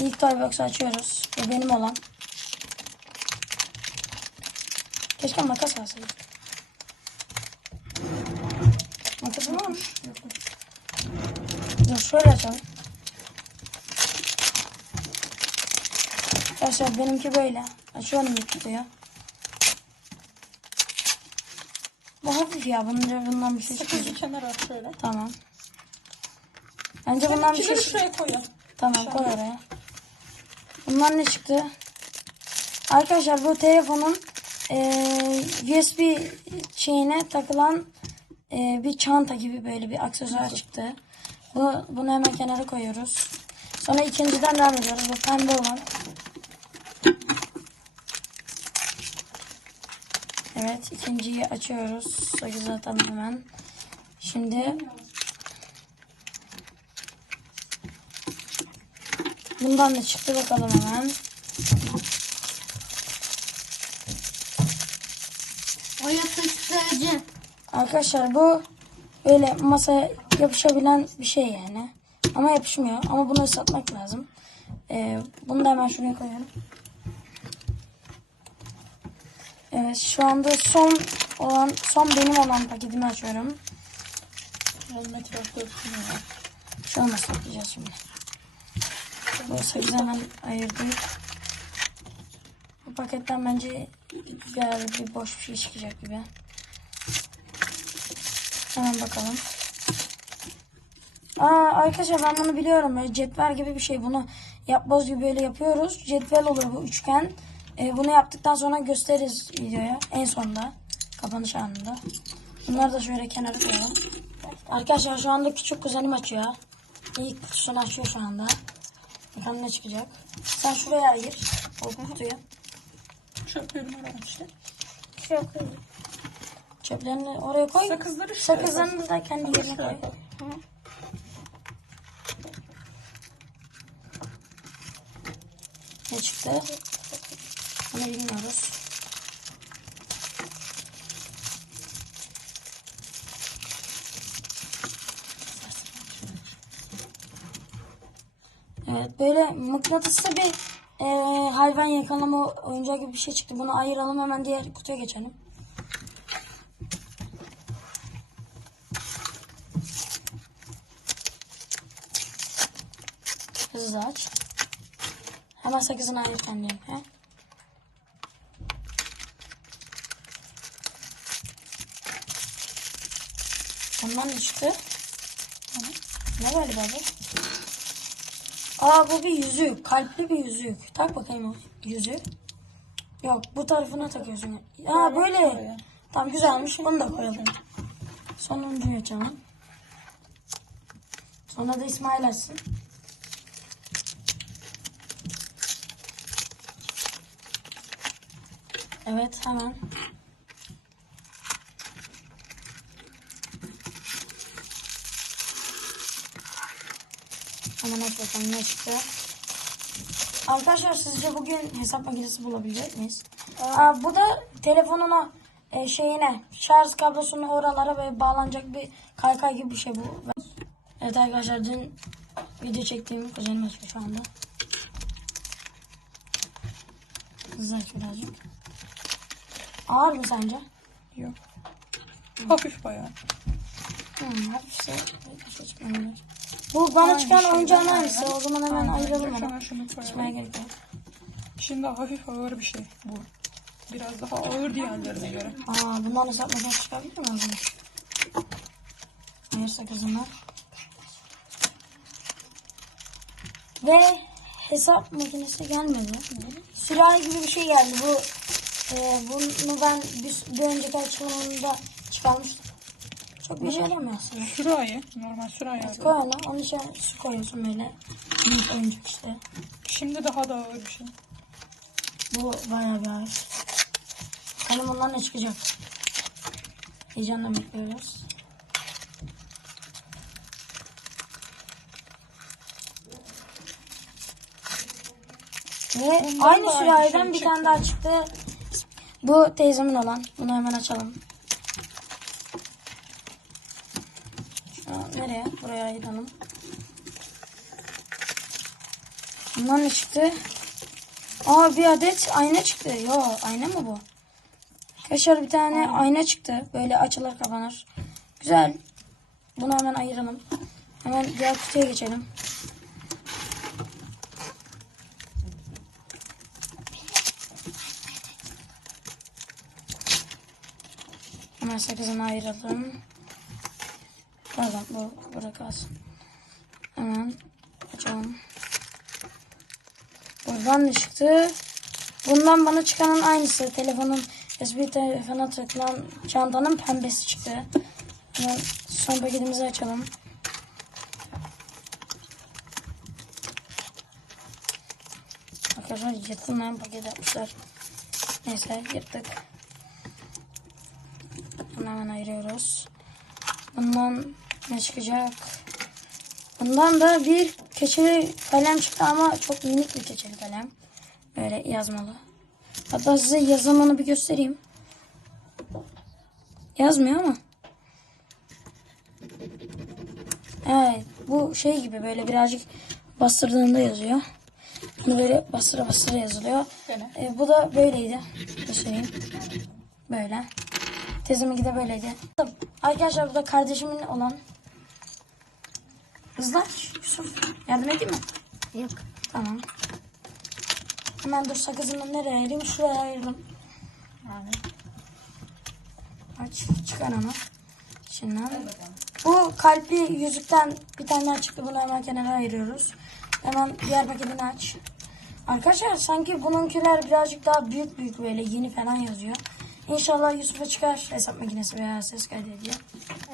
İlk Toybox'u açıyoruz. Bu benim olan. Keşke makas alsaydık. Makasın var mı? Dur şöyle açalım. Arkadaşlar benimki böyle. Açıyorum bir kutuyu. Bu hafif ya. Bunun bundan bir şey çıkıyor. Sakızı kenara at şöyle. Tamam. Bence bundan bir şey çıkıyor. şuraya koyalım. Tamam koy oraya. Bundan ne çıktı? Arkadaşlar bu telefonun eee, USB şeyine takılan eee, bir çanta gibi böyle bir aksesuar çıktı. Bu, bunu hemen kenara koyuyoruz. Sonra ikinciden devam ediyoruz. Bu pembe olan. Evet ikinciyi açıyoruz. Sakızı atalım hemen. Şimdi Bundan da çıktı bakalım hemen. O yapıştırıcı. Arkadaşlar bu böyle masaya yapışabilen bir şey yani. Ama yapışmıyor. Ama bunu ıslatmak lazım. Ee, bunu da hemen şuraya koyalım. Evet şu anda son olan son benim olan paketimi açıyorum. Şu an saklayacağız şimdi. Bu sakızı hemen ayırdık. Bu paketten bence güzel bir boş bir şey çıkacak gibi. Hemen bakalım. Aa arkadaşlar ben bunu biliyorum. Böyle cetvel gibi bir şey. Bunu yapboz gibi böyle yapıyoruz. Cetvel olur bu üçgen. Ee, bunu yaptıktan sonra gösteririz videoya. En sonunda. Kapanış anında. Bunları da şöyle kenara koyalım. Arkadaşlar şu anda küçük kuzenim açıyor. İlk kutusunu açıyor şu anda. Bakalım ne çıkacak. Sen şuraya ayır. O kutuyu. Çöplerimi oraya işte. Şuraya koyayım. Çöplerini oraya koy. Sakızları şuraya Sakızlarını da kendi yerine koy. Ne çıktı? Bunu bilmiyoruz. Evet böyle mıknatıslı bir e, hayvan yakalama oyuncağı gibi bir şey çıktı. Bunu ayıralım hemen diğer kutuya geçelim. Hızlı aç. Hemen sakızını ayır kendine. He? Ondan ne galiba bu? Aa bu bir yüzük. Kalpli bir yüzük. Tak bakayım o yüzüğü. Yok bu tarafına takıyorsun. Aa böyle. Tamam güzelmiş. Bunu da koyalım. Sonuncuyu açalım. Sonra da İsmail açsın. Evet hemen. Hemen aç bakalım ne çıktı. Arkadaşlar sizce bugün hesap makinesi bulabilecek miyiz? Aa, bu da telefonuna e, şeyine şarj kablosunu oralara böyle bağlanacak bir kaykay gibi bir şey bu. Evet arkadaşlar dün video çektiğim kuzenim açıyor şu anda. Hızlı aç birazcık. Ağır mı sence? Yok. Hafif bayağı. Hmm, hafifse bir şey çıkmayabilir. Bu bana Aynı çıkan şey, oyuncağın aynısı. O zaman hemen Aynen, ayıralım onu. şunu koyalım. Açmaya gerek yok. Şimdi hafif ağır bir şey bu. Biraz daha ağır diğerlerine göre. Aa, bundan hesap makinesi çıkabilir mi zaman? Hayır sakızını. Ve hesap makinesi gelmedi. Sürahi gibi bir şey geldi. Bu e, bunu ben bir, bir önceki açılımında çıkarmıştım. Şey yaramıyor aslında. Sürahi. Normal sürahi. abi. Koy onu. Onun içine su koyuyorsun böyle. Minik oyuncak işte. Şimdi daha da ağır bir şey. Bu bayağı bir ağır. Bakalım bundan ne çıkacak. Heyecanla bekliyoruz. Ve Bundan aynı da aynı sürahiden şey bir tane çıktı. daha çıktı. Bu teyzemin olan. Bunu hemen açalım. Şu an nereye? Buraya ayıralım. Bundan ne çıktı? Aa bir adet ayna çıktı. Yo ayna mı bu? Arkadaşlar bir tane ayna çıktı. Böyle açılır kapanır. Güzel. Bunu hemen ayıralım. Hemen diğer kutuya geçelim. Hemen sakızını ayıralım. Pardon bu burada kalsın. Hemen açalım. Buradan ne çıktı? Bundan bana çıkanın aynısı. Telefonun USB telefona takılan çantanın pembesi çıktı. Hemen son paketimizi açalım. Arkadaşlar yırtılmayan paket yapmışlar. Neyse yırttık. Bunu hemen ayırıyoruz. Bundan ne çıkacak? Bundan da bir keçeli kalem çıktı ama çok minik bir keçeli kalem. Böyle yazmalı. Hatta size yazımını bir göstereyim. Yazmıyor ama. Evet bu şey gibi böyle birazcık bastırdığında yazıyor. Bunu böyle bastıra bastıra yazılıyor. Gene. E, bu da böyleydi. Göstereyim. Böyle. Teziminki de böyleydi. Arkadaşlar bu da kardeşimin olan. Hızlı aç Yusuf. Yardım edeyim mi? Yok. Tamam. Hemen dur sakızımı nereye ayırayım? Şuraya ayırdım. Yani. Aç çıkar ama. İçinden. Bu kalpli yüzükten bir tane çıktı. Bunu hemen kenara ayırıyoruz. Hemen diğer paketini aç. Arkadaşlar sanki bununkiler birazcık daha büyük büyük böyle yeni falan yazıyor. İnşallah Yusuf'a çıkar hesap makinesi veya ses kaydediyor.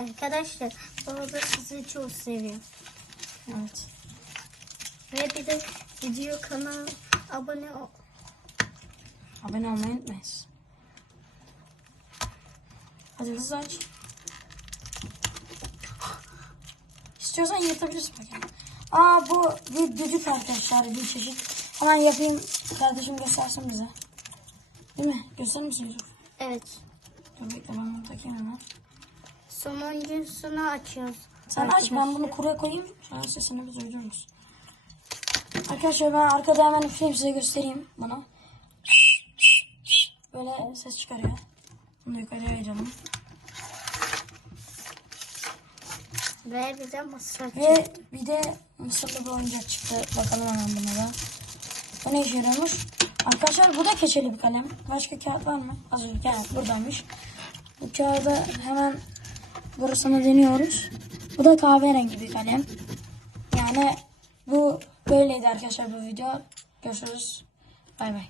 Arkadaşlar baba sizi çok seviyor. Evet. Ve bir de video kanal abone ol. Abone olmayı unutmayız. Hadi hızlı aç. İstiyorsan yırtabilirsin bakayım. Aa bu bir düdük arkadaşlar bir çeşit. Hemen yapayım. Kardeşim göstersin bize. Değil mi? Gösterir misin Yusuf? Evet. Dur bekle ben bunu takayım hemen. Sonuncusunu açıyoruz. Sen aç ben bunu kuruya koyayım. Sonra sesini biz uydururuz. Arkadaşlar ben arkada hemen üfleyeyim size göstereyim bunu. Böyle ses çıkarıyor. Bunu yukarıya ayıralım. Ve bir de masa Ve bir de mısırlı bir oyuncak çıktı. Bakalım hemen buna da. Bu ne işe yarıyormuş? Arkadaşlar bu da keçeli bir kalem. Başka kağıt var mı? Az önce kağıt buradaymış. Bu kağıda hemen burasını deniyoruz. Bu da kahverengi bir kalem. Yani bu böyleydi arkadaşlar bu video. Görüşürüz. Bay bay.